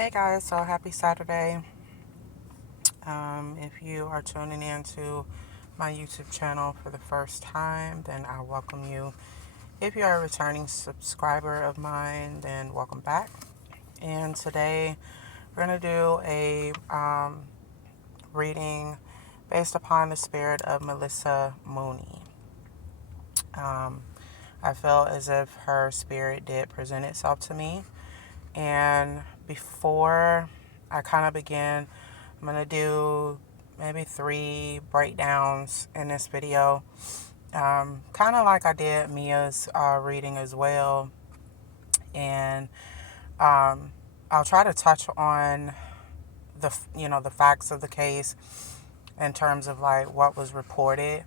Hey guys, so happy Saturday. If you are tuning in to my YouTube channel for the first time, then I welcome you. If you are a returning subscriber of mine, then welcome back. And today we're going to do a reading based upon the spirit of MALEESA Mooney. Um, I felt as if her spirit did present itself to me. And before I kind of begin, I'm going to do maybe 3 breakdowns in this video. Kind of like I did Mia's reading as well. And I'll try to touch on the facts of the case in terms of like what was reported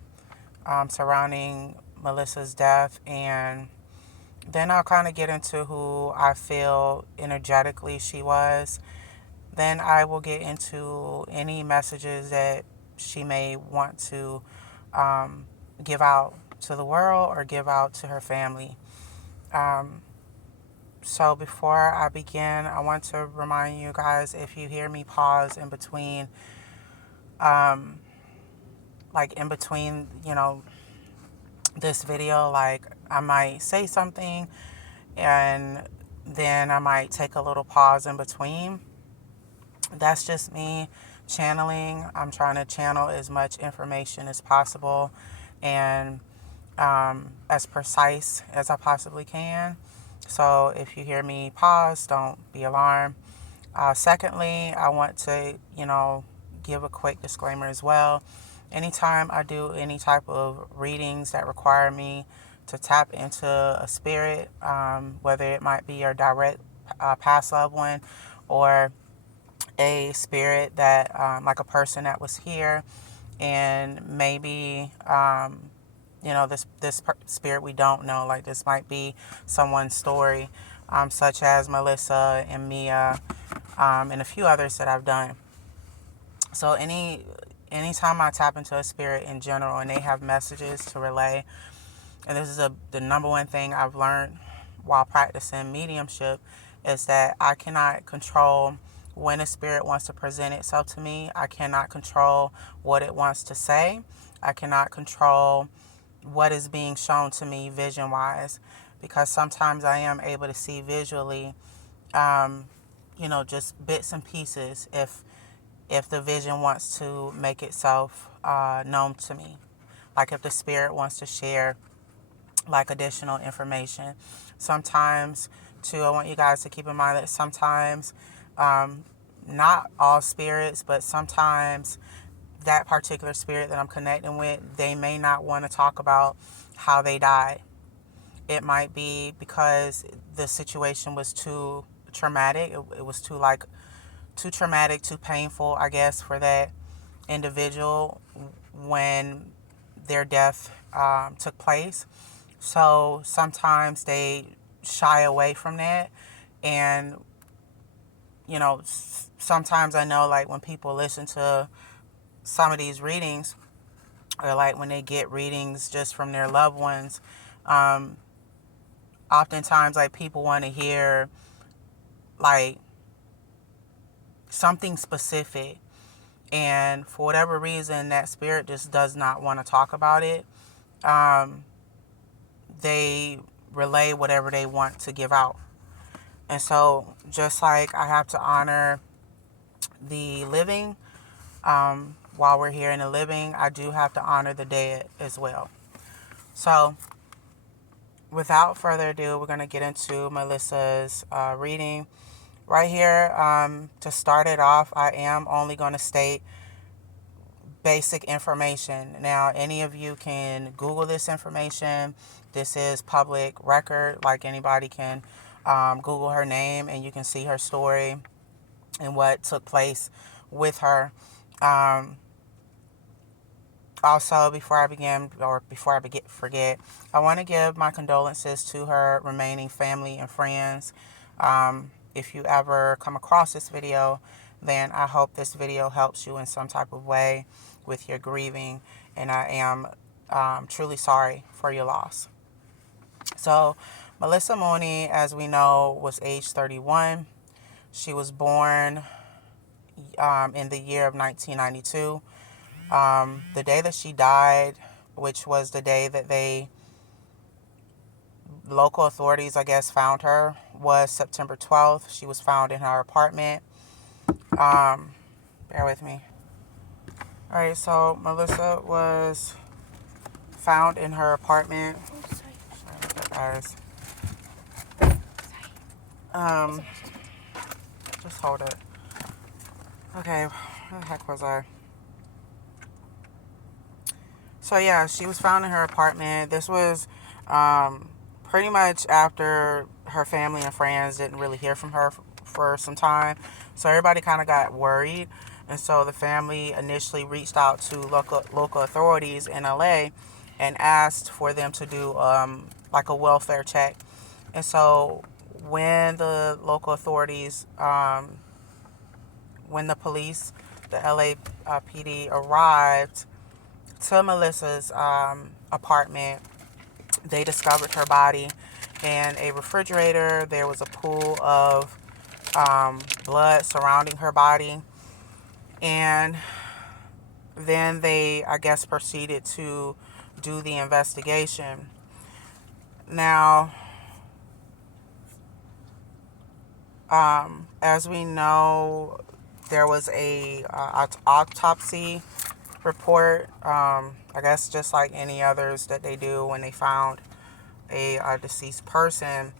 surrounding MALEESA's death, and then I'll kind of get into who I feel energetically she was. Then I will get into any messages that she may want to give out to the world or give out to her family. Um, so before I begin, I want to remind you guys, if you hear me pause in between, um, like in between, this video, like I might say something and then I might take a little pause in between. That's just me channeling. I'm trying to channel as much information as possible and as precise as I possibly can. So if you hear me pause, don't be alarmed. Secondly, I want to, give a quick disclaimer as well. Anytime I do any type of readings that require me to tap into a spirit, whether it might be your direct past loved one or a spirit that, like a person that was here, and maybe, this spirit we don't know, like this might be someone's story, such as MALEESA and Mia, and a few others that I've done. So anytime I tap into a spirit in general and they have messages to relay, and this is the number one thing I've learned while practicing mediumship, is that I cannot control when a spirit wants to present itself to me. I cannot control what it wants to say. I cannot control what is being shown to me vision wise, because sometimes I am able to see visually, just bits and pieces if the vision wants to make itself known to me. Like if the spirit wants to share like additional information. Sometimes too, I want you guys to keep in mind that sometimes, not all spirits, but sometimes that particular spirit that I'm connecting with, they may not want to talk about how they died. It might be because the situation was too traumatic. It was too traumatic, too painful, I guess, for that individual when their death took place. So sometimes they shy away from that. And, sometimes I know, like, when people listen to some of these readings, or like when they get readings just from their loved ones, um, oftentimes, like, people want to hear, like, something specific. And for whatever reason, that spirit just does not want to talk about it. They relay whatever they want to give out. And so just like I have to honor the living, while we're here in the living, I do have to honor the dead as well. So without further ado, we're going to get into MALEESA's reading. Right here, to start it off, I am only going to state basic information. Now, any of you can Google this information. This is public record. Like, anybody can Google her name and you can see her story and what took place with her. Also, before I forget, I want to give my condolences to her remaining family and friends. If you ever come across this video, then I hope this video helps you in some type of way with your grieving, and I am truly sorry for your loss. So, MALEESA Mooney, as we know, was age 31. She was born in the year of 1992. The day that she died, which was the day that local authorities, I guess, found her, was September 12th. She was found in her apartment. Bear with me. All right, so Maleesa was found in her apartment. Guys. Just hold it. Okay, where the heck was I? So yeah, she was found in her apartment. This was pretty much after her family and friends didn't really hear from her for some time. So everybody kind of got worried. And so the family initially reached out to local authorities in LA and asked for them to do like a welfare check. And so when the local authorities, when the police, the LAPD arrived to Maleesa's apartment, they discovered her body in a refrigerator. There was a pool of blood surrounding her body. And then they, I guess, proceeded to do the investigation. Now, as we know, there was a autopsy report, I guess just like any others that they do when they found a deceased person.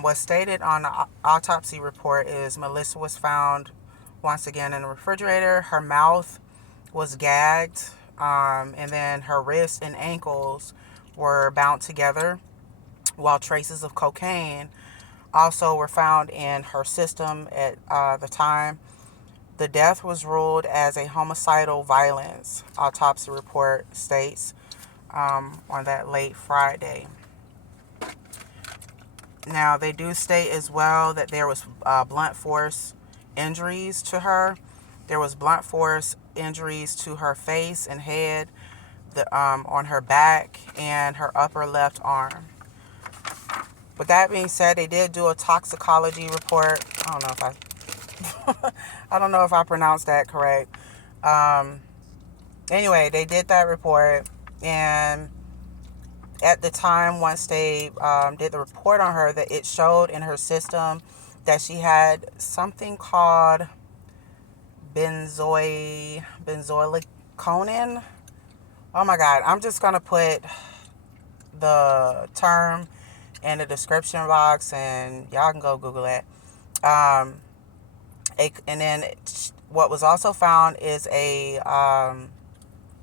What's stated on the autopsy report is Maleesa was found once again in the refrigerator. Her mouth was gagged, and then her wrists and ankles were bound together, while traces of cocaine also were found in her system at the time. The death was ruled as a homicidal violence, autopsy report states, on that late Friday. Now, they do state as well that there was blunt force injuries to her. There was blunt force injuries to her face and head, on her back, and her upper left arm. With that being said, they did do a toxicology report. I don't know if I don't know if I pronounced that correct. Anyway, they did that report, and at the time, once they did the report on her, that it showed in her system that she had something called benzoyliconin. Oh my God, I'm just gonna put the term in the description box, and y'all can go Google it. And then what was also found is a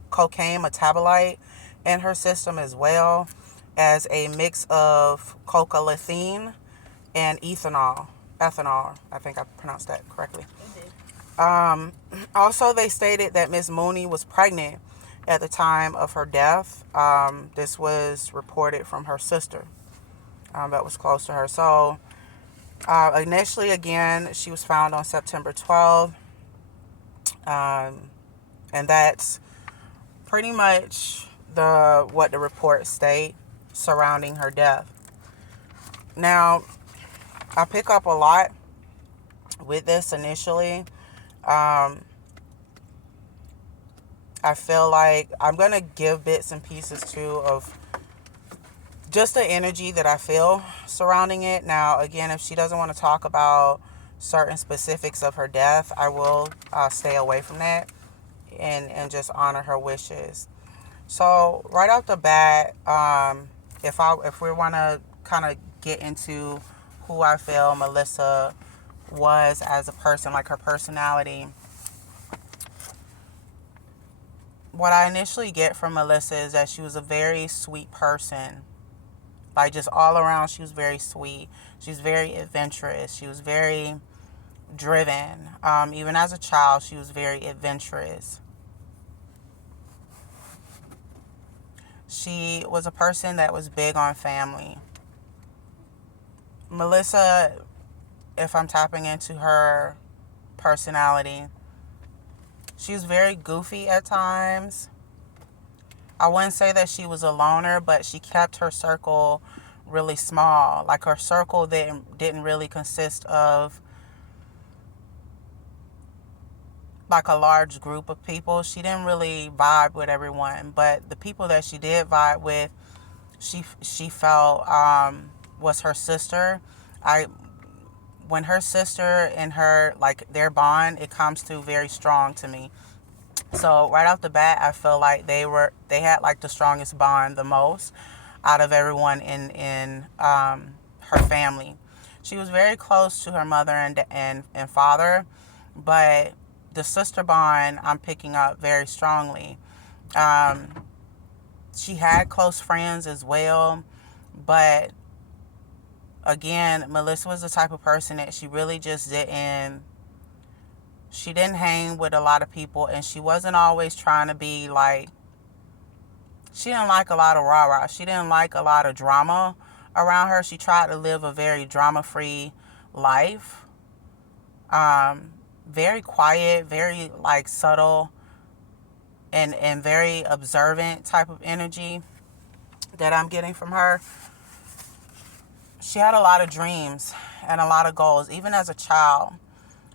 cocaine metabolite in her system, as well as a mix of coca-lithium and ethanol. I think I pronounced that correctly. Also, they stated that Miss Mooney was pregnant at the time of her death. This was reported from her sister that was close to her. So initially, again, she was found on September 12th. And that's pretty much what the reports state surrounding her death. Now, I pick up a lot with this initially. I feel like I'm going to give bits and pieces too of just the energy that I feel surrounding it. Now, again, if she doesn't want to talk about certain specifics of her death, I will stay away from that and just honor her wishes. So right off the bat, if we want to kind of get into who I feel Maleesa was as a person, like her personality, what I initially get from Maleesa is that she was a very sweet person. Like, just all around, she was very sweet. She was very adventurous. She was very driven. Even as a child, she was very adventurous. She was a person that was big on family. Maleesa, if I'm tapping into her personality, she was very goofy at times. I wouldn't say that she was a loner, but she kept her circle really small. Like, her circle didn't really consist of like a large group of people. She didn't really vibe with everyone, but the people that she did vibe with, she felt was her sister. I When her sister and her, like, their bond, it comes through very strong to me. So right off the bat, I feel like they had like the strongest bond, the most out of everyone in her family. She was very close to her mother and father, but the sister bond I'm picking up very strongly. Um, she had close friends as well, but again, Melissa was the type of person that she really just she didn't hang with a lot of people, and she wasn't always trying to be like, she didn't like a lot of rah-rah. She didn't like a lot of drama around her. She tried to live a very drama-free life. Very quiet, very like subtle and very observant type of energy that I'm getting from her. She had a lot of dreams and a lot of goals, even as a child.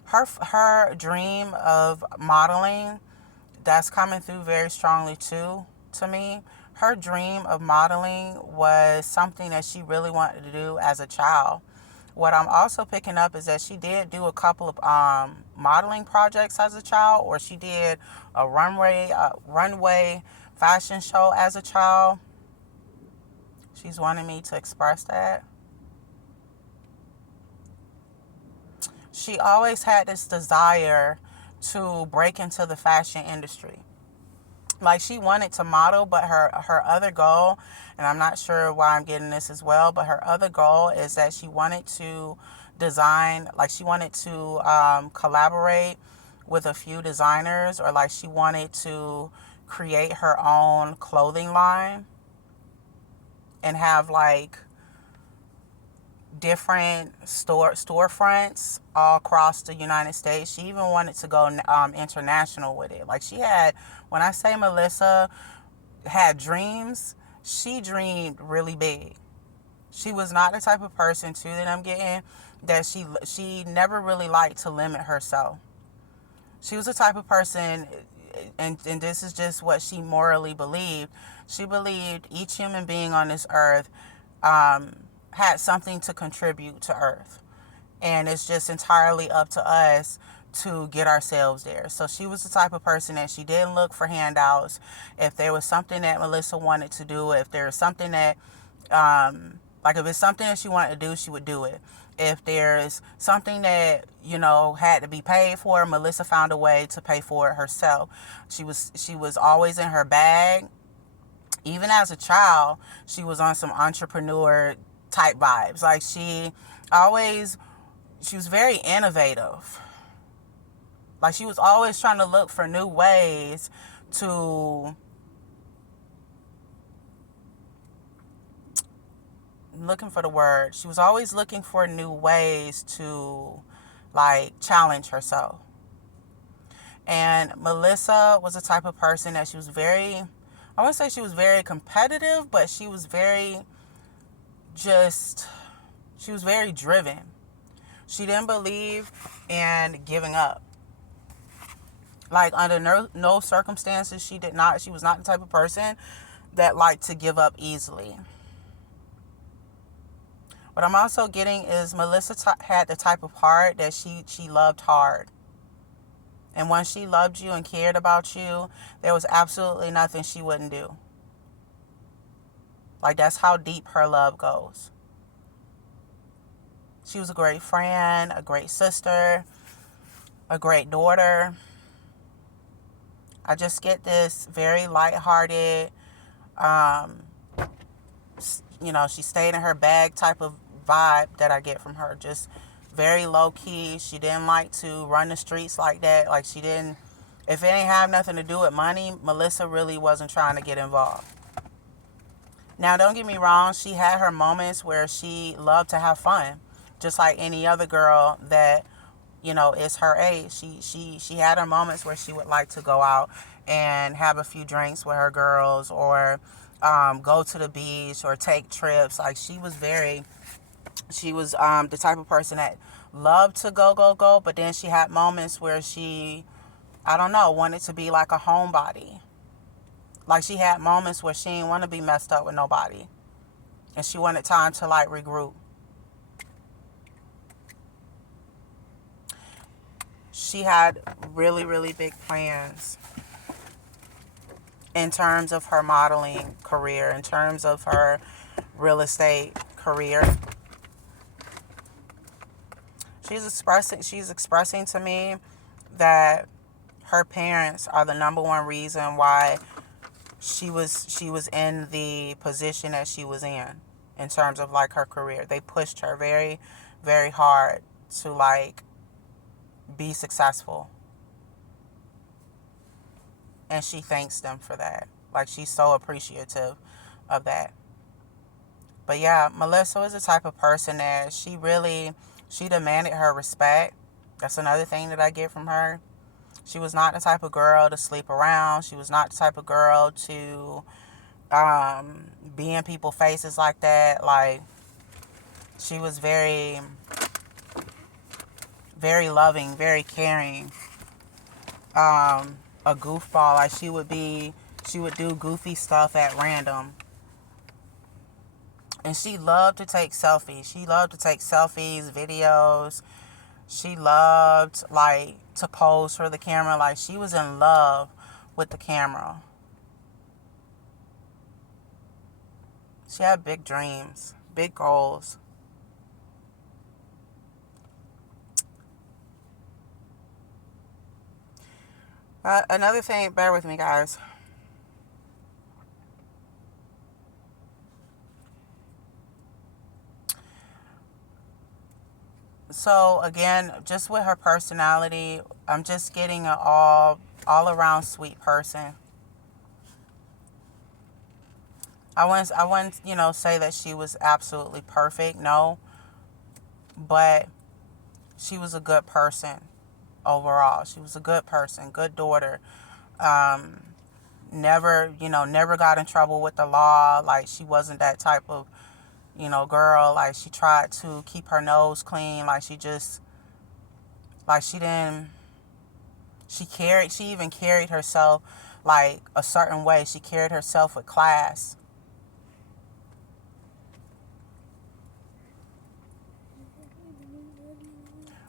Her dream of modeling, that's coming through very strongly too to me. Her dream of modeling was something that she really wanted to do as a child. What I'm also picking up is that she did do a couple of modeling projects as a child, or she did a runway fashion show as a child. She's wanting me to express that. She always had this desire to break into the fashion industry. Like, she wanted to model, but her other goal, and I'm not sure why I'm getting this as well, but her other goal is that she wanted to design, like she wanted to collaborate with a few designers, or like she wanted to create her own clothing line and have like different storefronts all across the United States. She even wanted to go international with it. Like, she had, when I say Melissa had dreams, she dreamed really big. She was not the type of person too that I'm getting that she never really liked to limit herself. She was the type of person, and this is just what she morally believed. She believed each human being on this earth had something to contribute to Earth. And it's just entirely up to us to get ourselves there. So she was the type of person that she didn't look for handouts. If there was something that Melissa wanted to do, if there was something that, like if it's something that she wanted to do, she would do it. If there's something that, had to be paid for, Melissa found a way to pay for it herself. She was always in her bag. Even as a child, she was on some entrepreneur type vibes. Like, she was very innovative. Like, she was always trying to look for new ways to, looking for the word. She was always looking for new ways to, like, challenge herself. And Melissa was the type of person that she was very, I wouldn't say she was very competitive, but she was very she was very driven. She didn't believe in giving up. Like, under no circumstances, she was not the type of person that liked to give up easily. What I'm also getting is Melissa had the type of heart that she loved hard. And once she loved you and cared about you, there was absolutely nothing she wouldn't do. Like, that's how deep her love goes. She was a great friend, a great sister, a great daughter. I just get this very lighthearted, she stayed in her bag type of vibe that I get from her. Just very low key. She didn't like to run the streets like that. Like, if it ain't have nothing to do with money, Melissa really wasn't trying to get involved. Now, don't get me wrong, she had her moments where she loved to have fun, just like any other girl that, is her age. She had her moments where she would like to go out and have a few drinks with her girls, or go to the beach, or take trips. Like, she was the type of person that loved to go, but then she had moments where she I don't know, wanted to be like a homebody. Like she had moments where she didn't want to be messed up with nobody. And she wanted time to like regroup. She had really, really big plans in terms of her modeling career, in terms of her real estate career. She's expressing to me that her parents are the number one reason why she was in the position that she was in terms of like her career. They pushed her very, very hard to like be successful. And she thanks them for that. Like she's so appreciative of that. But yeah, Melissa was the type of person that she demanded her respect. That's another thing that I get from her. She was not the type of girl to sleep around. She was not the type of girl to be in people's faces like that. Like, she was very, very loving, very caring. A goofball. Like, she would do goofy stuff at random. And she loved to take selfies. She loved to take selfies, videos. She loved, like, to pose for the camera. Like, she was in love with the camera. She had big dreams, big goals. Another thing, bear with me, guys. So again, just with her personality, I'm just getting an all around sweet person. I wouldn't, say that she was absolutely perfect, no, but she was a good person overall. She was a good person, good daughter. Never got in trouble with the law. Like, she wasn't that type of, girl. Like, she tried to keep her nose clean. Like, she didn't, she even carried herself like a certain way. She carried herself with class.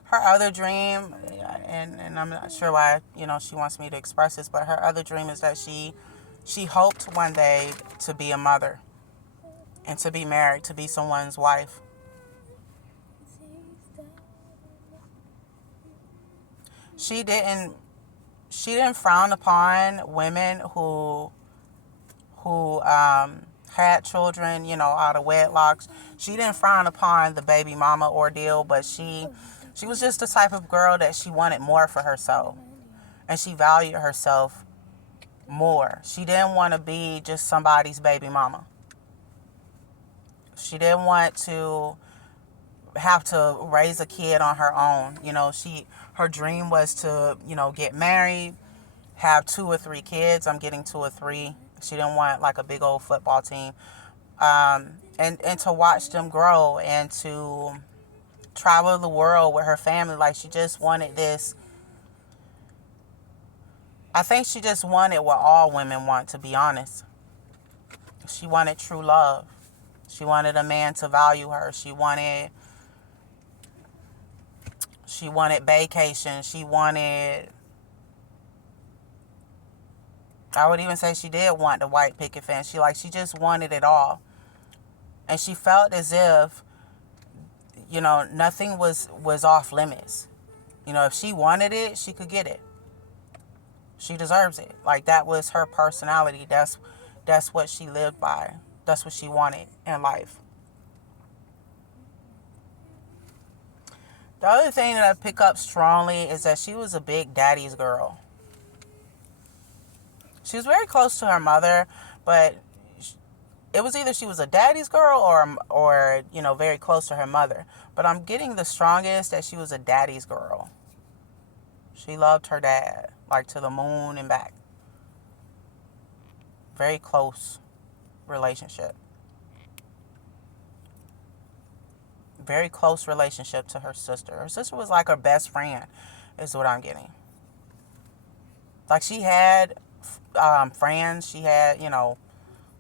Her other dream, and I'm not sure why, she wants me to express this, but her other dream is that she hoped one day to be a mother and to be married, to be someone's wife. She didn't she didn't frown upon women who had children, out of wedlocks. She didn't frown upon the baby mama ordeal, but she was just the type of girl that she wanted more for herself, and she valued herself more. She didn't want to be just somebody's baby mama. She didn't want to have to raise a kid on her own. Her dream was to, get married, have 2 or 3 kids. I'm getting 2 or 3. She didn't want like a big old football team. And to watch them grow and to travel the world with her family. Like, she just wanted this. I think she just wanted what all women want, to be honest. She wanted true love. She wanted a man to value her. She wanted vacation. I would even say she did want the white picket fence. She just wanted it all. And she felt as if, nothing was off limits. If she wanted it, she could get it. She deserves it. Like, that was her personality. That's what she lived by. That's what she wanted in life. The other thing that I pick up strongly is that she was a big daddy's girl. She was very close to her mother, but it was either she was a daddy's girl or very close to her mother. But I'm getting the strongest that she was a daddy's girl. She loved her dad, like to the moon and back. Very close relationship. Very close relationship to her sister. Her sister was like her best friend, is what I'm getting. Like, she had friends, she had,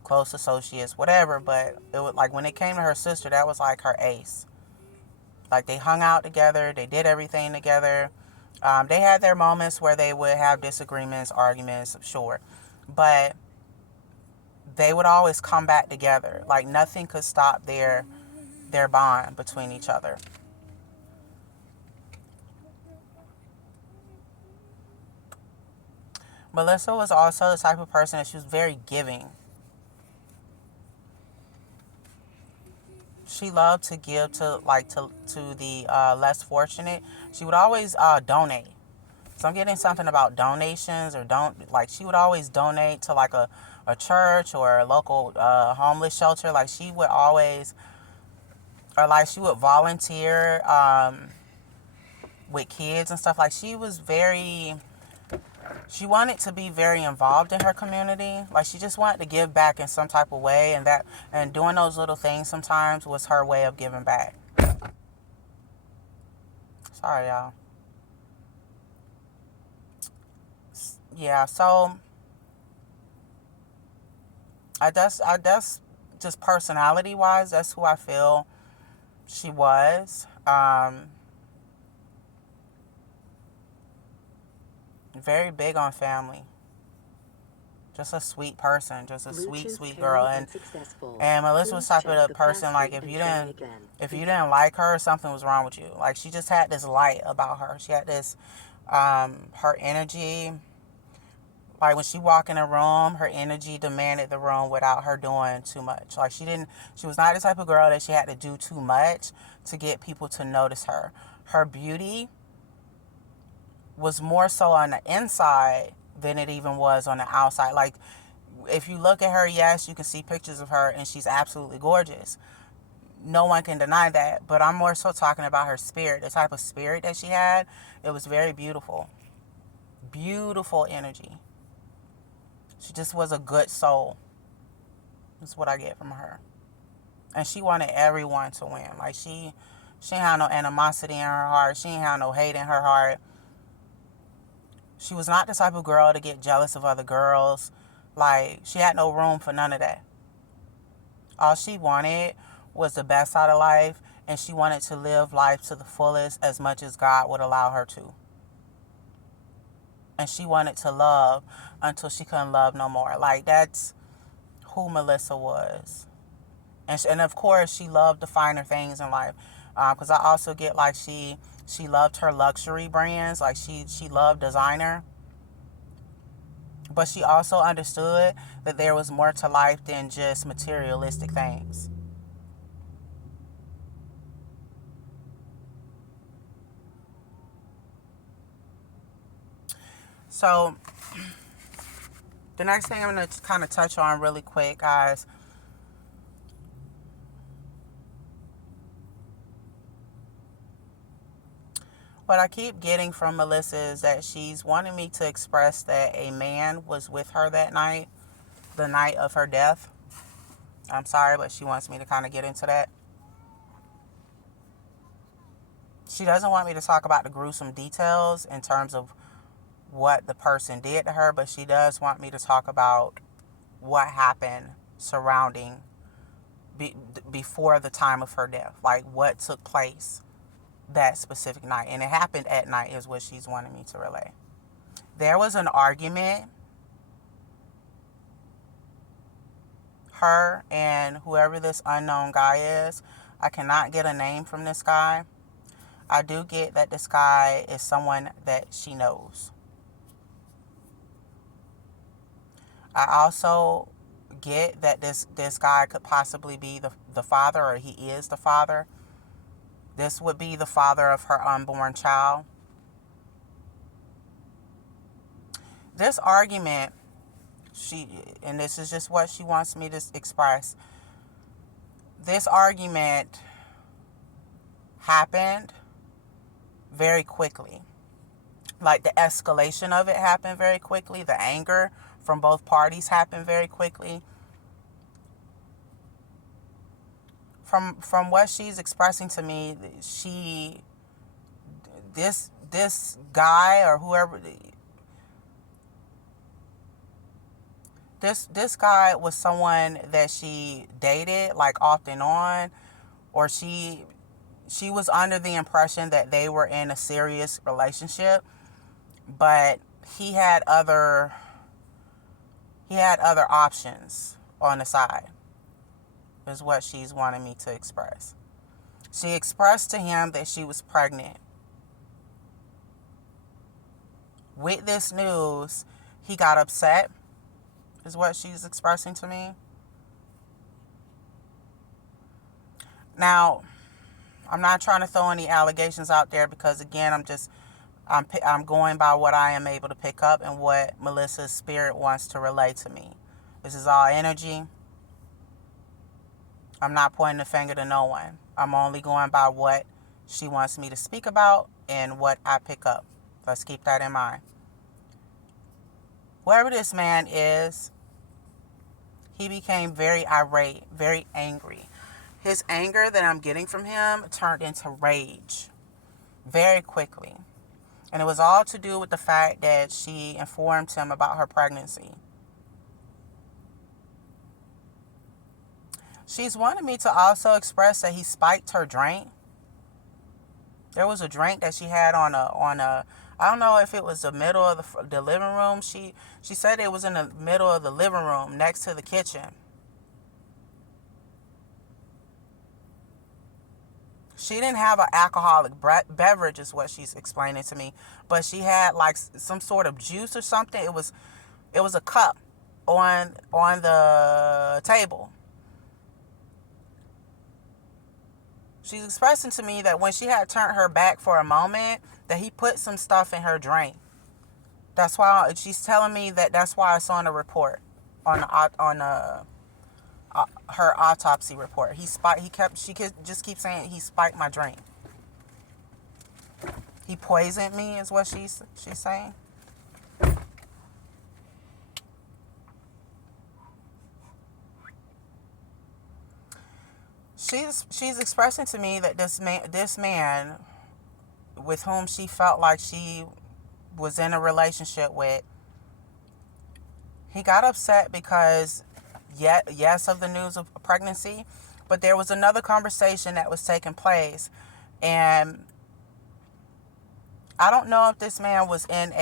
close associates, whatever, but it was like when it came to her sister, that was like her ace. Like, they hung out together, they did everything together. They had their moments where they would have disagreements, arguments, sure, but they would always come back together. Like, nothing could stop their bond between each other. Melissa was also the type of person that she was very giving. She loved to give to the less fortunate. She would always donate. So I'm getting something about donations, or don't, like, she would always donate to like a church or a local homeless shelter. Like, she would always, or like she would volunteer with kids and stuff. Like, she wanted to be very involved in her community. Like, she just wanted to give back in some type of way, and doing those little things sometimes was her way of giving back. Sorry, y'all. Yeah, so I guess just personality wise, that's who I feel she was. Very big on family. Just a sweet person, just a sweet girl. And Melissa was type of the person, like, if you didn't like her, something was wrong with you. Like, she just had this light about her. She had this her energy. Like, when she walked in a room, her energy demanded the room without her doing too much. Like, she was not the type of girl that she had to do too much to get people to notice her. Her beauty was more so on the inside than it even was on the outside. Like, if you look at her, yes, you can see pictures of her, and she's absolutely gorgeous. No one can deny that. But I'm more so talking about her spirit, the type of spirit that she had. It was very beautiful. Beautiful energy. She just was a good soul. That's what I get from her. And she wanted everyone to win. Like, she ain't had no animosity in her heart. She ain't had no hate in her heart. She was not the type of girl to get jealous of other girls. Like, she had no room for none of that. All she wanted was the best out of life, and she wanted to live life to the fullest as much as God would allow her to. And she wanted to love until she couldn't love no more. Like, that's who Melissa was. And of course, she loved the finer things in life. Because I also get, like, she loved her luxury brands. Like, she loved designer. But she also understood that there was more to life than just materialistic things. So, the next thing I'm going to kind of touch on really quick, guys. What I keep getting from Melissa is that she's wanting me to express that a man was with her that night, the night of her death. I'm sorry, but she wants me to kind of get into that. She doesn't want me to talk about the gruesome details in terms of what the person did to her, but she does want me to talk about what happened surrounding before the time of her death. Like, what took place that specific night. And it happened at night is what she's wanting me to relay. There was an argument. Her and whoever this unknown guy is. I cannot get a name from this guy. I do get that this guy is someone that she knows. I also get that this guy could possibly be the father, or he is the father. This would be the father of her unborn child. This argument, and this is just what she wants me to express. This argument happened very quickly. Like, the escalation of it happened very quickly. The anger from both parties happened very quickly. From what she's expressing to me, this guy or whoever, This guy was someone that she dated, like, off and on, or she was under the impression that they were in a serious relationship, but he had other options on the side, is what she's wanting me to express. She expressed to him that she was pregnant. With this news, he got upset, is what she's expressing to me. Now, I'm not trying to throw any allegations out there because, again, I'm going by what I am able to pick up and what Maleesa's spirit wants to relay to me. This is all energy. I'm not pointing the finger to no one. I'm only going by what she wants me to speak about and what I pick up. Let's keep that in mind. Wherever this man is, he became very irate, very angry. His anger that I'm getting from him turned into rage very quickly. And it was all to do with the fact that she informed him about her pregnancy. She's wanted me to also express that he spiked her drink. There was a drink that she had on a I don't know if it was the middle of the living room. She said it was in the middle of the living room next to the kitchen. She didn't have an alcoholic beverage, is what she's explaining to me, but she had like some sort of juice or something. It was a cup on the table. She's expressing to me that when she had turned her back for a moment, that he put some stuff in her drink. That's why she's telling me that's why it's on the report, on her autopsy report. She just keeps saying he spiked my drink. He poisoned me, is what she's saying. She's expressing to me that this man with whom she felt like she was in a relationship with, he got upset because yes of the news of pregnancy, but there was another conversation that was taking place, and I don't know if this man was in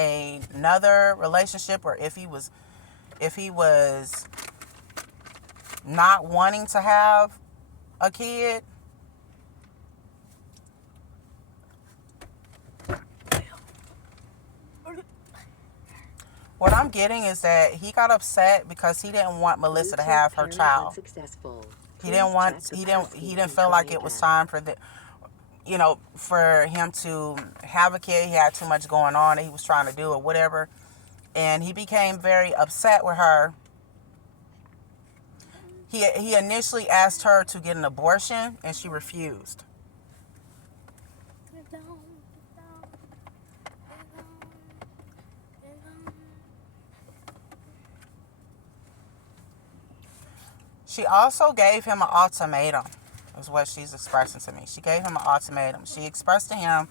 another relationship or if he was not wanting to have a kid. What I'm getting is that he got upset because he didn't want Maleesa to have her child. He didn't feel like it was time for for him to have a kid. He had too much going on that he was trying to do or whatever. And he became very upset with her. He initially asked her to get an abortion, and she refused. She also gave him an ultimatum, is what she's expressing to me. She gave him an ultimatum. She expressed to him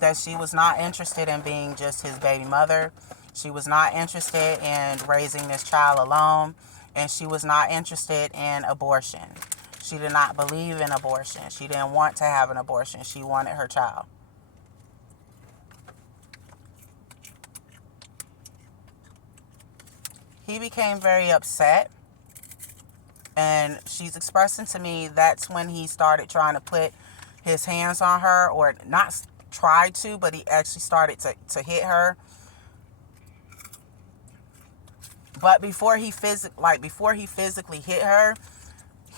that she was not interested in being just his baby mother. She was not interested in raising this child alone. And she was not interested in abortion. She did not believe in abortion. She didn't want to have an abortion. She wanted her child. He became very upset. And she's expressing to me that's when he started trying to put his hands on her, or not tried to, but he actually started to hit her. But before he physically hit her,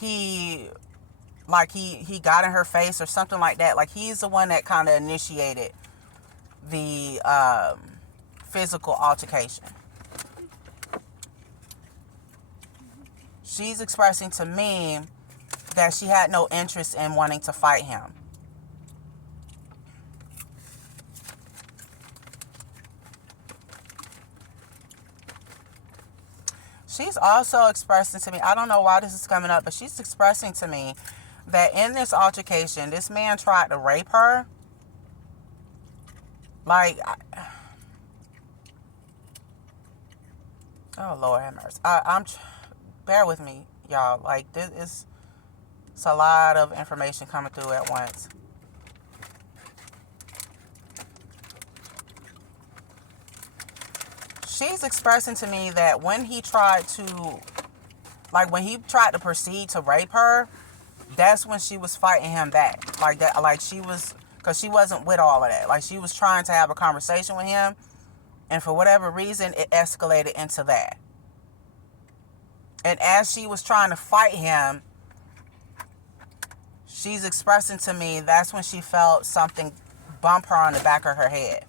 he got in her face or something like that. Like, he's the one that kind of initiated the physical altercation. She's expressing to me that she had no interest in wanting to fight him. She's also expressing to me, I don't know why this is coming up, but she's expressing to me that in this altercation, this man tried to rape her. Like, Oh, Lord have mercy. Bear with me, y'all. Like, this is, it's a lot of information coming through at once. She's expressing to me that when he tried to, like, when he tried to proceed to rape her, that's when she was fighting him back. Like, that, like, she was, because she wasn't with all of that. Like, she was trying to have a conversation with him, and for whatever reason, it escalated into that. And as she was trying to fight him, she's expressing to me that's when she felt something bump her on the back of her head.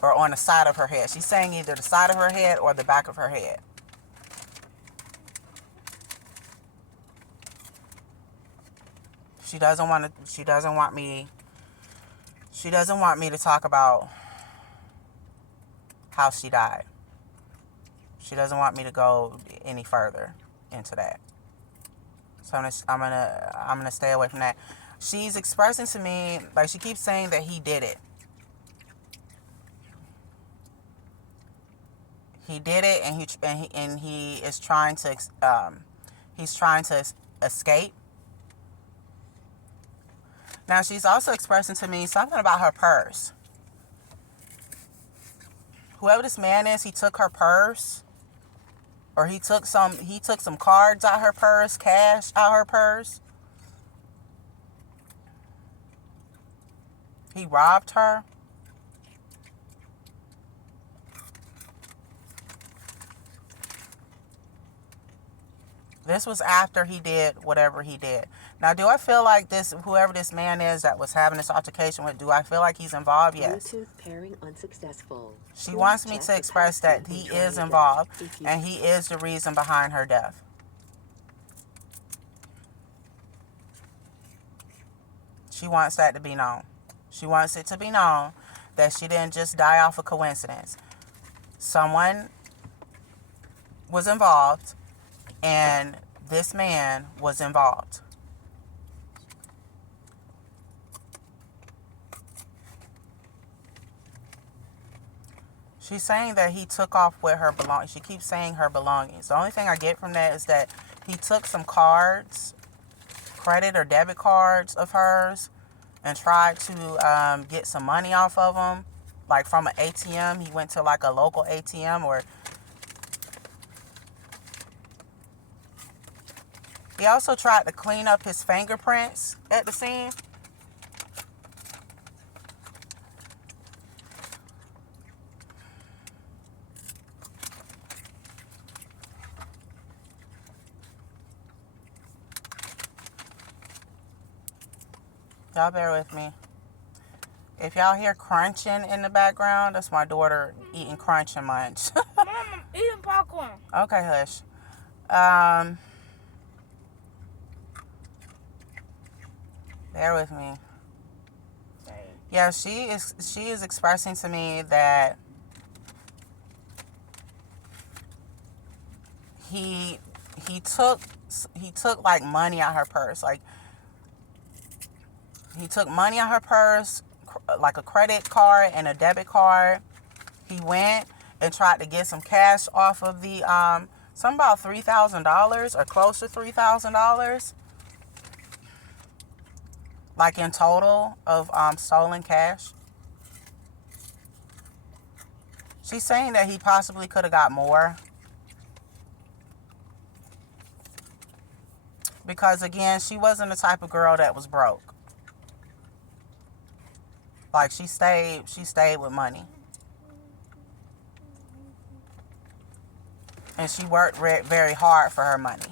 Or on the side of her head. She's saying either the side of her head or the back of her head. She doesn't want me to talk about how she died. She doesn't want me to go any further into that. So I'm gonna stay away from that. She's expressing to me, like, she keeps saying that he did it. He did it, and he is trying to escape. Now, she's also expressing to me something about her purse. Whoever this man is, he took her purse, or he took some cards out her purse, cash out her purse. He robbed her. This was after he did whatever he did. Now, do I feel like whoever this man is that was having this altercation with, do I feel like he's involved? Yes. Bluetooth pairing unsuccessful. She wants me to express that he is involved, and he is the reason behind her death. She wants that to be known. She wants it to be known that she didn't just die off of coincidence. Someone was involved, and this man was involved. She's saying that he took off with her belongings. She keeps saying her belongings. The only thing I get from that is that he took some cards, credit or debit cards of hers, and tried to get some money off of them, like from an ATM. He went to like a local ATM, or he also tried to clean up his fingerprints at the scene. Y'all bear with me. If y'all hear crunching in the background, that's my daughter eating Crunch and Munch. Mom, I'm eating popcorn. Okay, hush. Bear with me. Sorry. Yeah, she is expressing to me that he took like money out her purse. Like, he took money out her purse, like a credit card and a debit card. He went and tried to get some cash off of the something about $3,000 or close to $3,000, like in total of stolen cash. She's saying that he possibly could have got more, because again, she wasn't the type of girl that was broke. Like, she stayed with money. And she worked very hard for her money.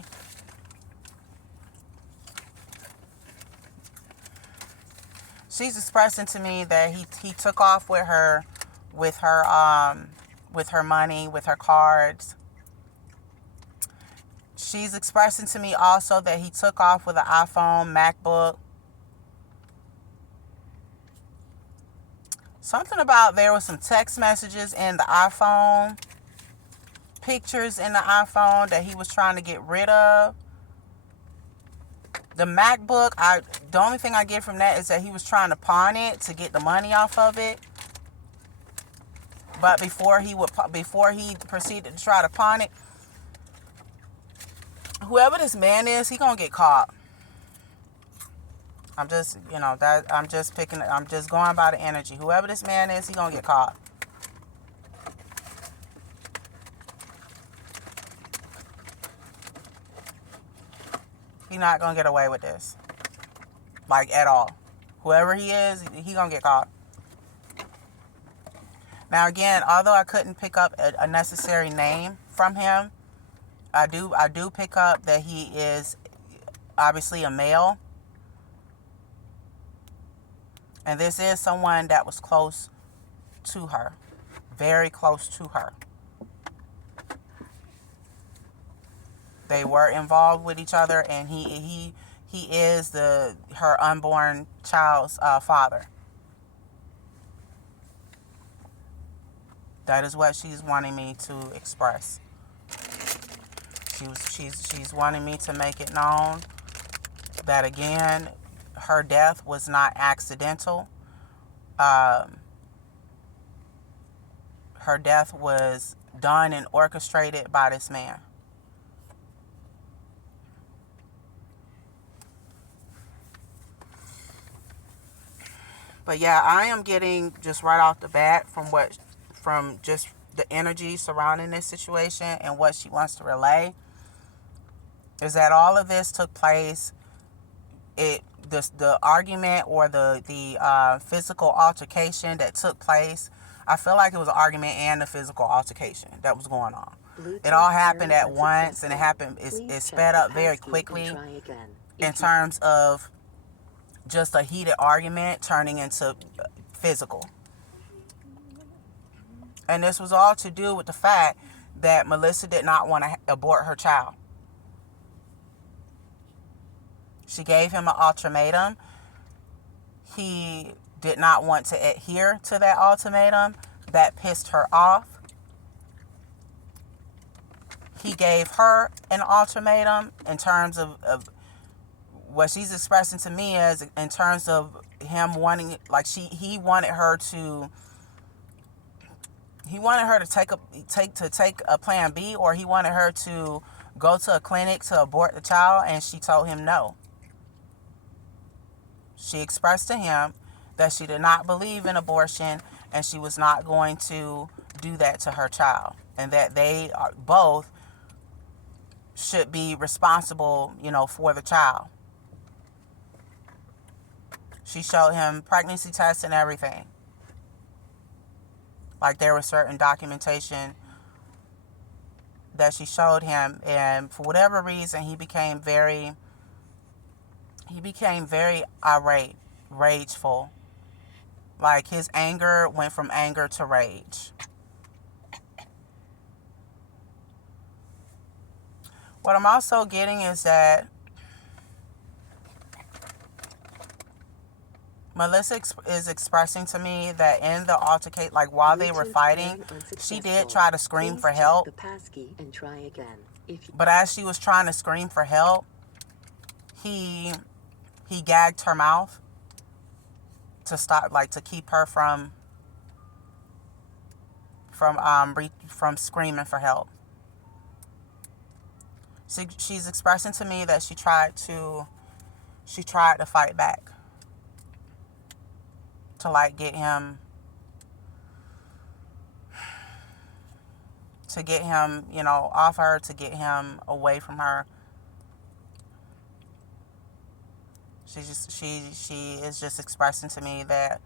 She's expressing to me that he took off with her money, with her cards. She's expressing to me also that he took off with an iPhone, MacBook. Something about there was some text messages in the iPhone, pictures in the iPhone that he was trying to get rid of. The MacBook, the only thing I get from that is that he was trying to pawn it to get the money off of it. But before he proceeded to try to pawn it, whoever this man is, he gonna get caught. I'm just, I'm just going by the energy. Whoever this man is, he gonna get caught. He not gonna get away with this, like, at all. Whoever he is, he gonna get caught. Now again, although I couldn't pick up a necessary name from him, I do pick up that he is obviously a male. And this is someone that was close to her. Very close to her. They were involved with each other, and he is her unborn child's father. That is what she's wanting me to express. She's wanting me to make it known that, again, her death was not accidental. Her death was done and orchestrated by this man. But yeah, I am getting, just right off the bat, from just the energy surrounding this situation and what she wants to relay, is that all of this took place. The argument or the physical altercation that took place, I feel like it was an argument and a physical altercation that was going on. It all happened at once, and it sped up very quickly in terms of just a heated argument turning into physical. And this was all to do with the fact that MALEESA did not want to abort her child. She gave him an ultimatum. He did not want to adhere to that ultimatum. That pissed her off. He gave her an ultimatum in terms of what she's expressing to me as, in terms of him wanting, like, he wanted her to take a plan B, or he wanted her to go to a clinic to abort the child, and she told him no. She expressed to him that she did not believe in abortion, and she was not going to do that to her child, and that they both should be responsible, for the child. She showed him pregnancy tests and everything. Like, there was certain documentation that she showed him, and for whatever reason, he became very irate, rageful. Like, his anger went from anger to rage. What I'm also getting is that MALEESA is expressing to me that in the altercation, like while they were fighting, she did try to scream for help. But as she was trying to scream for help, he gagged her mouth to stop, like, to keep her from screaming for help. She's expressing to me that she tried to fight back, to, like, get him, off her, to get him away from her. She is just expressing to me that,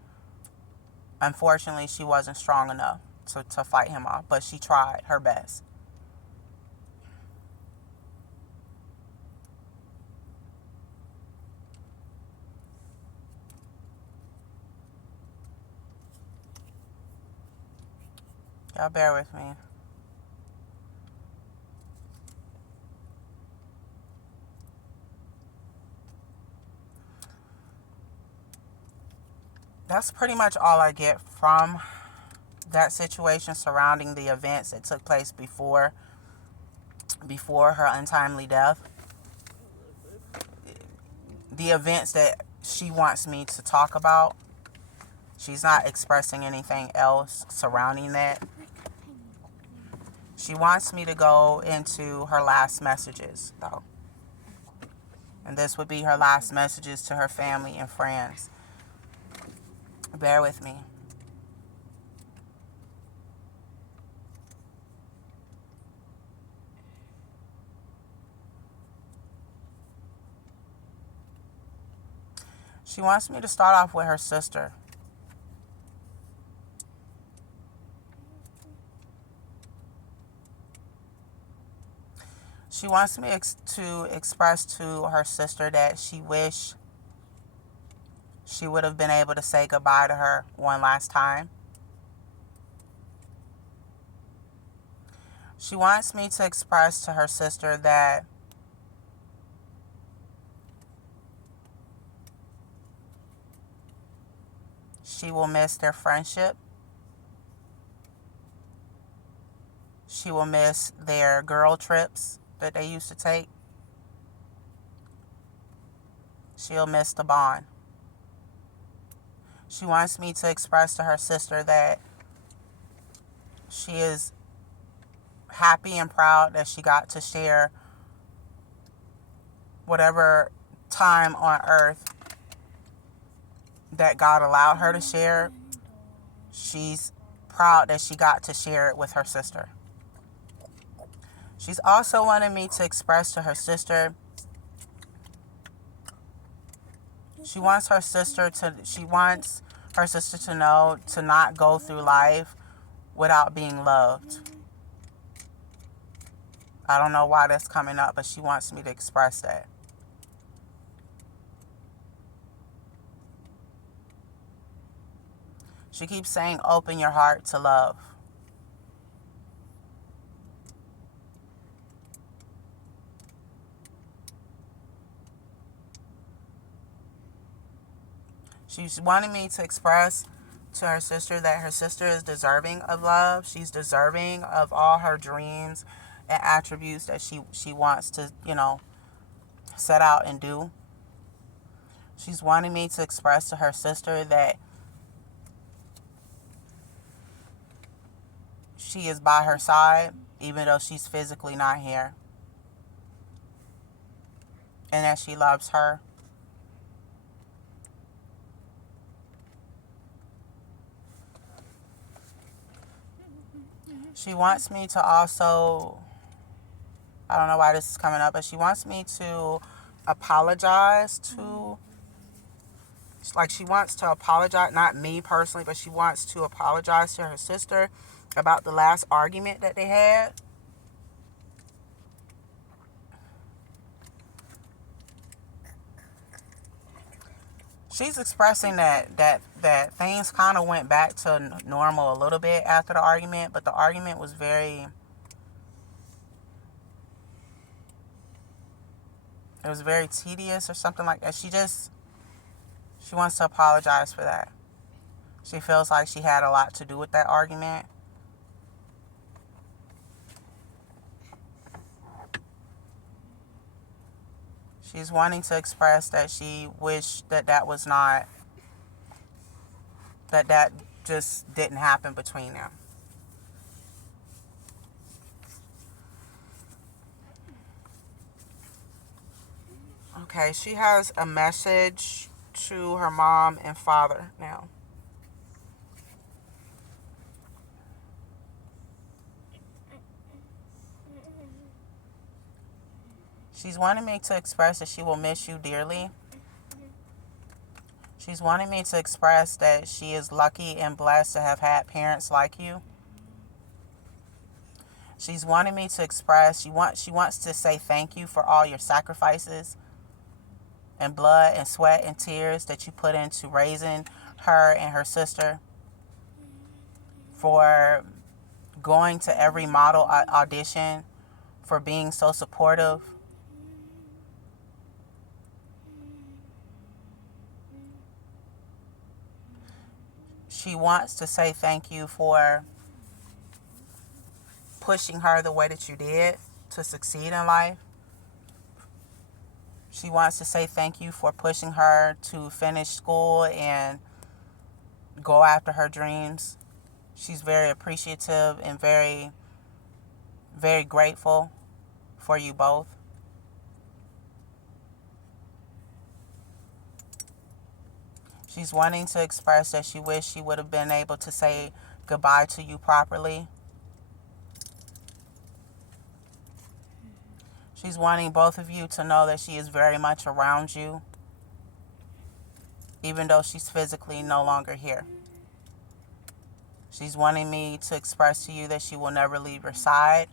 unfortunately, she wasn't strong enough to fight him off, but she tried her best. Y'all bear with me. That's pretty much all I get from that situation surrounding the events that took place before her untimely death. The events that she wants me to talk about. She's not expressing anything else surrounding that. She wants me to go into her last messages, though. And this would be her last messages to her family and friends. Bear with me. She wants me to start off with her sister. She wants me to express to her sister that she wished she would have been able to say goodbye to her one last time. She wants me to express to her sister that she will miss their friendship. She will miss their girl trips that they used to take. She'll miss the bond. She wants me to express to her sister that she is happy and proud that she got to share whatever time on earth that God allowed her to share. She's proud that she got to share it with her sister. She's also wanted me to express to her sister, she wants her sister to know to not go through life without being loved. I don't know why that's coming up, but she wants me to express that. She keeps saying, open your heart to love. She's wanting me to express to her sister that her sister is deserving of love. She's deserving of all her dreams and attributes that she wants to, set out and do. She's wanting me to express to her sister that she is by her side, even though she's physically not here. And that she loves her. She wants me to also, I don't know why this is coming up, but she wants me to apologize to, she wants to apologize, not me personally, but she wants to apologize to her sister about the last argument that they had. She's expressing that things kind of went back to normal a little bit after the argument, but the argument was very tedious or something like that. She wants to apologize for that. She feels like she had a lot to do with that argument. She's wanting to express that she wished that was not, that just didn't happen between them. Okay, she has a message to her mom and father now. She's wanting me to express that she will miss you dearly. She's wanting me to express that she is lucky and blessed to have had parents like you. She's wanting me to express, she wants to say thank you for all your sacrifices and blood and sweat and tears that you put into raising her and her sister, for going to every model audition, for being so supportive. She wants to say thank you for pushing her the way that you did to succeed in life. She wants to say thank you for pushing her to finish school and go after her dreams. She's very appreciative and very, very grateful for you both. She's wanting to express that she wished she would have been able to say goodbye to you properly. She's wanting both of you to know that she is very much around you, even though she's physically no longer here. She's wanting me to express to you that she will never leave your side,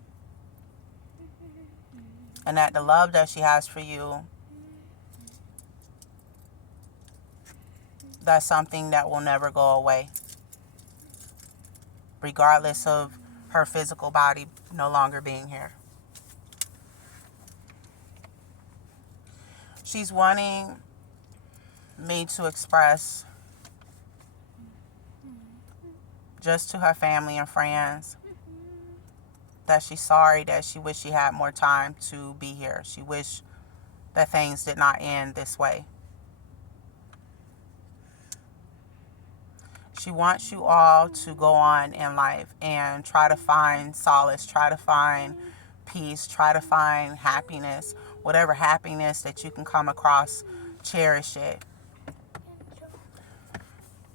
and that the love that she has for you, that's something that will never go away, regardless of her physical body no longer being here. She's wanting me to express just to her family and friends that she's sorry, that she wished she had more time to be here. She wished that things did not end this way. She wants you all to go on in life and try to find solace, try to find peace, try to find happiness. Whatever happiness that you can come across, cherish it.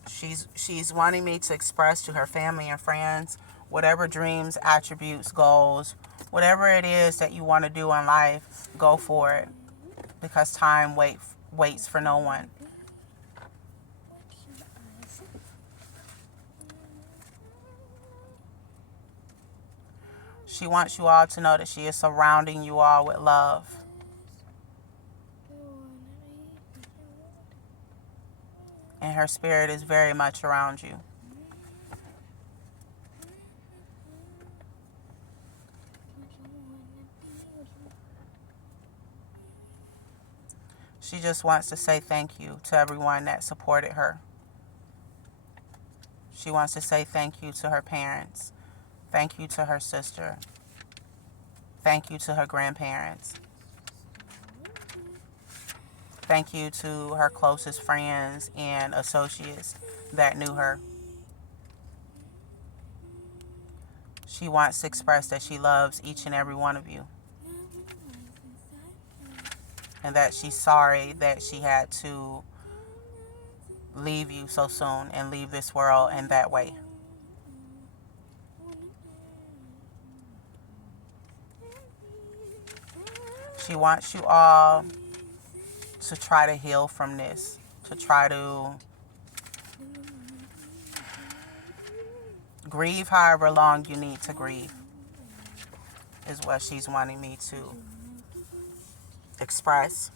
She's wanting me to express to her family and friends whatever dreams, attributes, goals, whatever it is that you want to do in life, go for it, because time waits for no one. She wants you all to know that she is surrounding you all with love. And her spirit is very much around you. She just wants to say thank you to everyone that supported her. She wants to say thank you to her parents. Thank you to her sister. Thank you to her grandparents. Thank you to her closest friends and associates that knew her. She wants to express that she loves each and every one of you, and that she's sorry that she had to leave you so soon and leave this world in that way. She wants you all to try to heal from this, to try to grieve however long you need to grieve, is what she's wanting me to express.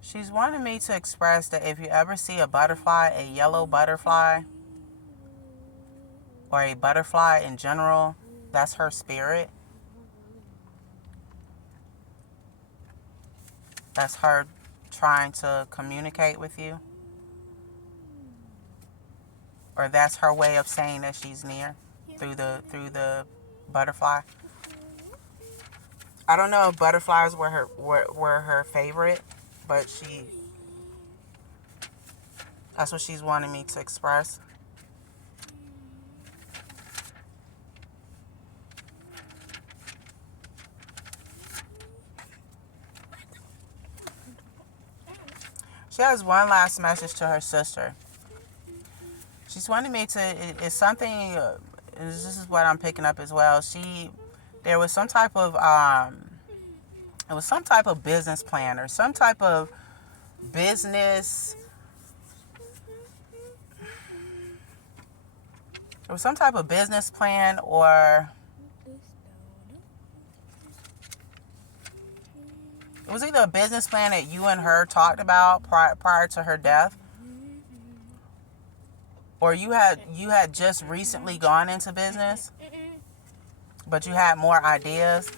She's wanting me to express that if you ever see a butterfly, a yellow butterfly, or a butterfly in general, that's her spirit. That's her trying to communicate with you. Or that's her way of saying that she's near through the butterfly. I don't know if butterflies were her favorite, but that's what she's wanting me to express. She has one last message to her sister. She's wanting me to, it's something, this is what I'm picking up as well. There was some type of, it was some type of business plan or some type of business, it was some type of business plan, or it was either a business plan that you and her talked about prior to her death, or you had just recently gone into business, but you had more ideas,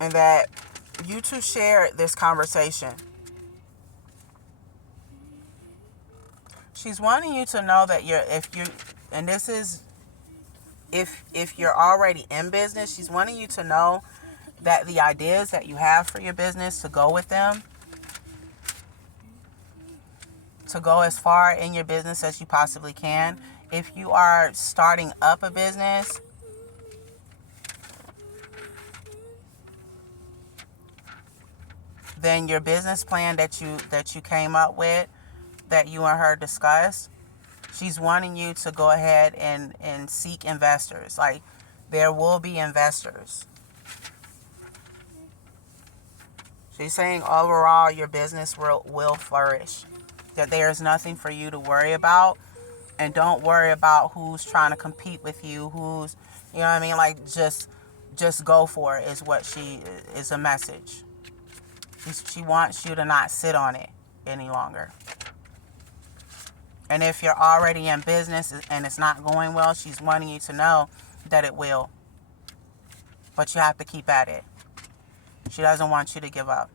and that You two shared this conversation. She's wanting you to know that and this is if you're already in business, she's wanting you to know that the ideas that you have for your business, to go with them, to go as far in your business as you possibly can. If you are starting up a business, then your business plan that you came up with, that you and her discussed, she's wanting you to go ahead and seek investors. Like, there will be investors. She's saying overall your business will flourish. That there's nothing for you to worry about. And don't worry about who's trying to compete with you, who's, you know what I mean? Like, just go for it is what is a message. She wants you to not sit on it any longer. And if you're already in business and it's not going well, she's wanting you to know that it will. But you have to keep at it. She doesn't want you to give up.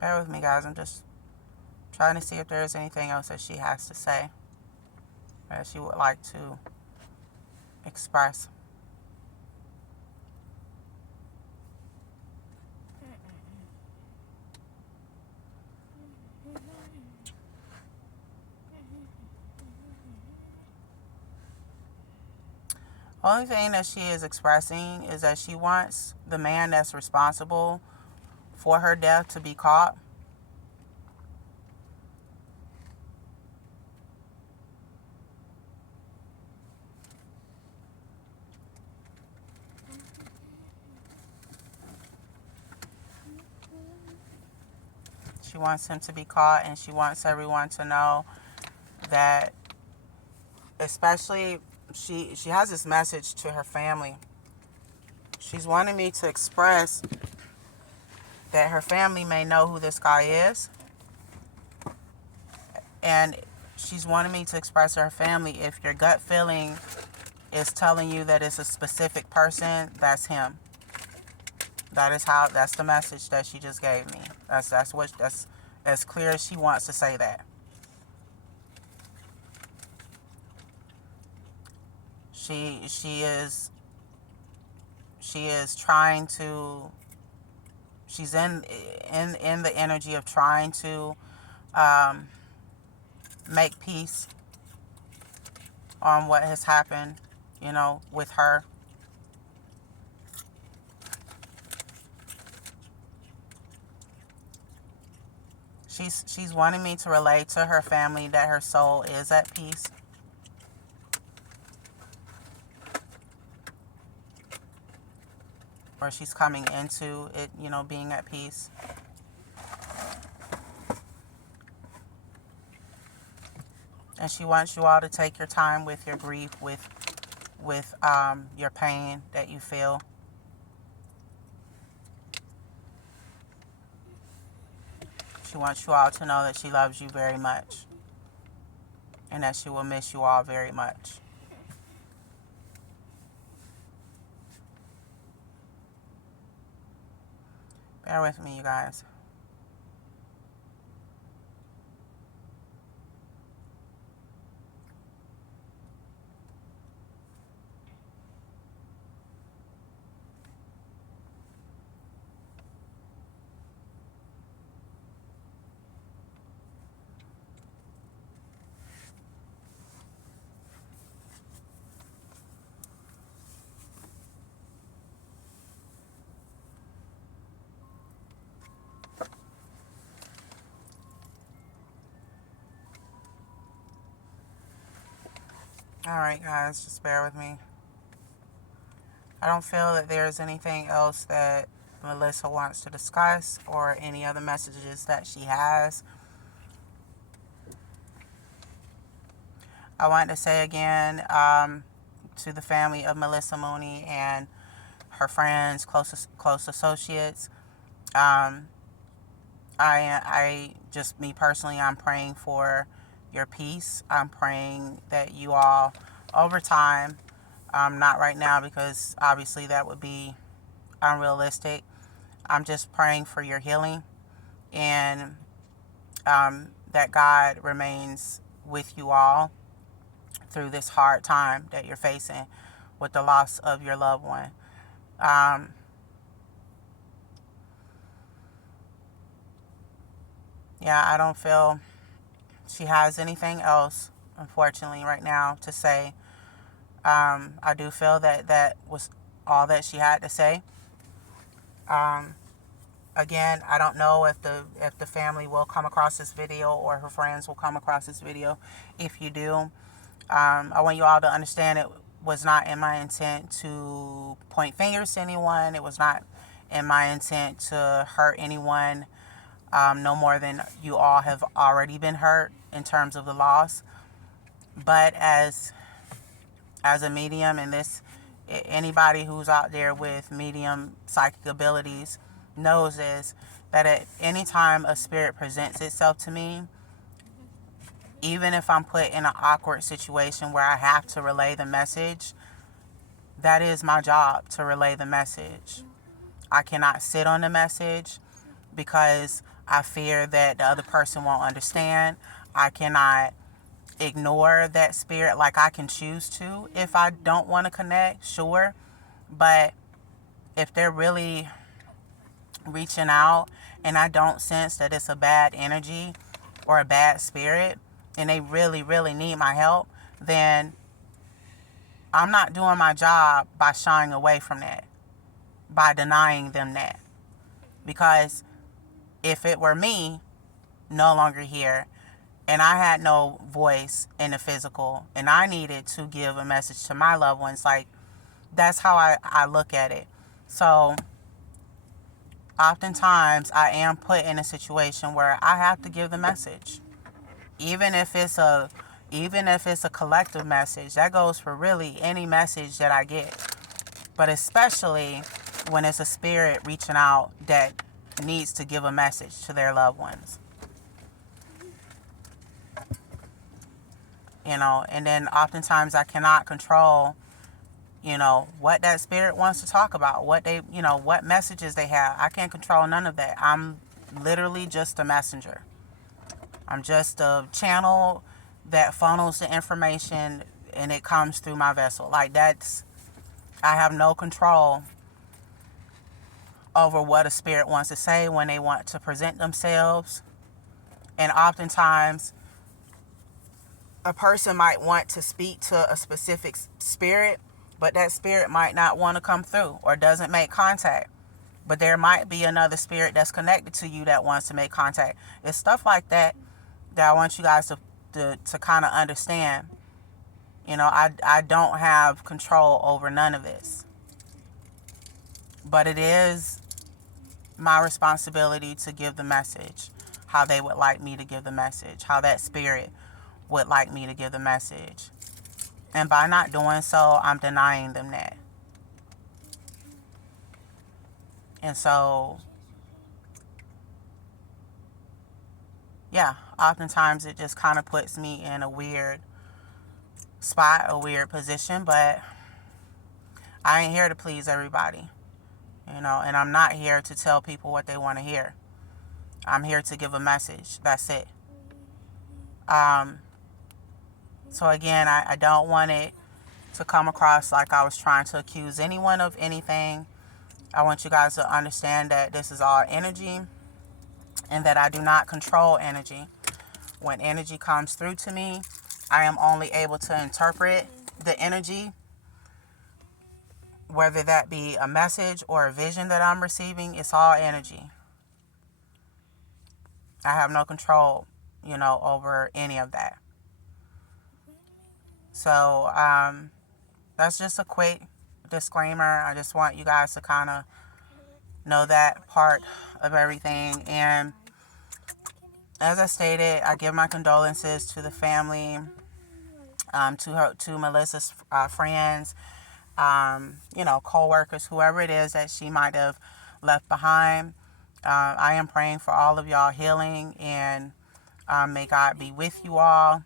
Bear with me, guys. I'm just trying to see if there's anything else that she has to say, that she would like to express. Only thing that she is expressing is that she wants the man that's responsible for her death to be caught. She wants him to be caught, and she wants everyone to know that, especially, she has this message to her family. She's wanting me to express that her family may know who this guy is. And she's wanting me to express to her family, if your gut feeling is telling you that it's a specific person, that's him. That's the message that she just gave me. That's as clear as she wants to say that. She is trying to, she's in the energy of trying to make peace on what has happened, with her. She's wanting me to relate to her family that her soul is at peace. Or she's coming into it, being at peace. And she wants you all to take your time with your grief, with your pain that you feel. She wants you all to know that she loves you very much, and that she will miss you all very much. Bear with me, you guys. Alright, guys, just bear with me. I don't feel that there's anything else that Maleesa wants to discuss, or any other messages that she has. I want to say again, to the family of Maleesa Mooney and her friends, close associates. I just, me personally, I'm praying for your peace. I'm praying that you all, over time, not right now because obviously that would be unrealistic. I'm just praying for your healing, and that God remains with you all through this hard time that you're facing with the loss of your loved one. Yeah, I don't feel she has anything else, unfortunately, right now to say. I do feel that that was all that she had to say. Again, I don't know if the family will come across this video or her friends will come across this video. If you do, I want you all to understand it was not in my intent to point fingers to anyone. It was not in my intent to hurt anyone, no more than you all have already been hurt in terms of the loss. But as a medium, and this, anybody who's out there with medium psychic abilities knows is that at any time a spirit presents itself to me, even if I'm put in an awkward situation where I have to relay the message, that is my job, to relay the message. I cannot sit on the message because I fear that the other person won't understand. I cannot ignore that spirit. Like, I can choose to if I don't want to connect, sure. But if they're really reaching out and I don't sense that it's a bad energy or a bad spirit and they really, really need my help, then I'm not doing my job by shying away from that, by denying them that. Because if it were me, no longer here, and I had no voice in the physical, and I needed to give a message to my loved ones, like, that's how I look at it. So oftentimes I am put in a situation where I have to give the message. Even if it's a collective message, that goes for really any message that I get. But especially when it's a spirit reaching out that needs to give a message to their loved ones. And then oftentimes I cannot control, what that spirit wants to talk about, what they, what messages they have. I can't control none of that. I'm literally just a messenger. I'm just a channel that funnels the information and it comes through my vessel. Like, I have no control over what a spirit wants to say when they want to present themselves. And oftentimes a person might want to speak to a specific spirit, but that spirit might not want to come through or doesn't make contact. But there might be another spirit that's connected to you that wants to make contact. It's stuff like that I want you guys to kind of understand. I don't have control over none of this. But it is my responsibility to give the message how they would like me to give the message, how that spirit would like me to give the message. And by not doing so, I'm denying them that. And so, yeah, oftentimes it just kind of puts me in a weird spot, a weird position, but I ain't here to please everybody, and I'm not here to tell people what they want to hear. I'm here to give a message. That's it. So again, I don't want it to come across like I was trying to accuse anyone of anything. I want you guys to understand that this is all energy and that I do not control energy. When energy comes through to me, I am only able to interpret the energy, whether that be a message or a vision that I'm receiving. It's all energy. I have no control, over any of that. So, that's just a quick disclaimer. I just want you guys to kind of know that part of everything. And as I stated, I give my condolences to the family, to MALEESA's friends. co-workers, whoever it is that she might have left behind. I am praying for all of y'all healing, and may God be with you all.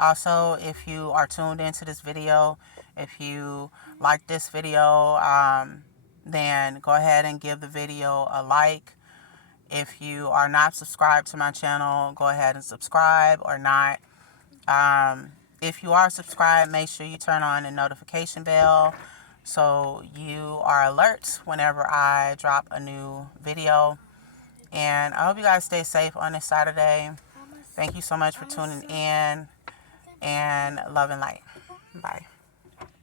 Also, if you are tuned into this video, if you like this video, then go ahead and give the video a like. If you are not subscribed to my channel, go ahead and subscribe or not. If you are subscribed, make sure you turn on the notification bell so you are alert whenever I drop a new video. And I hope you guys stay safe on this Saturday. Thank you so much for tuning in, and love and light. Bye.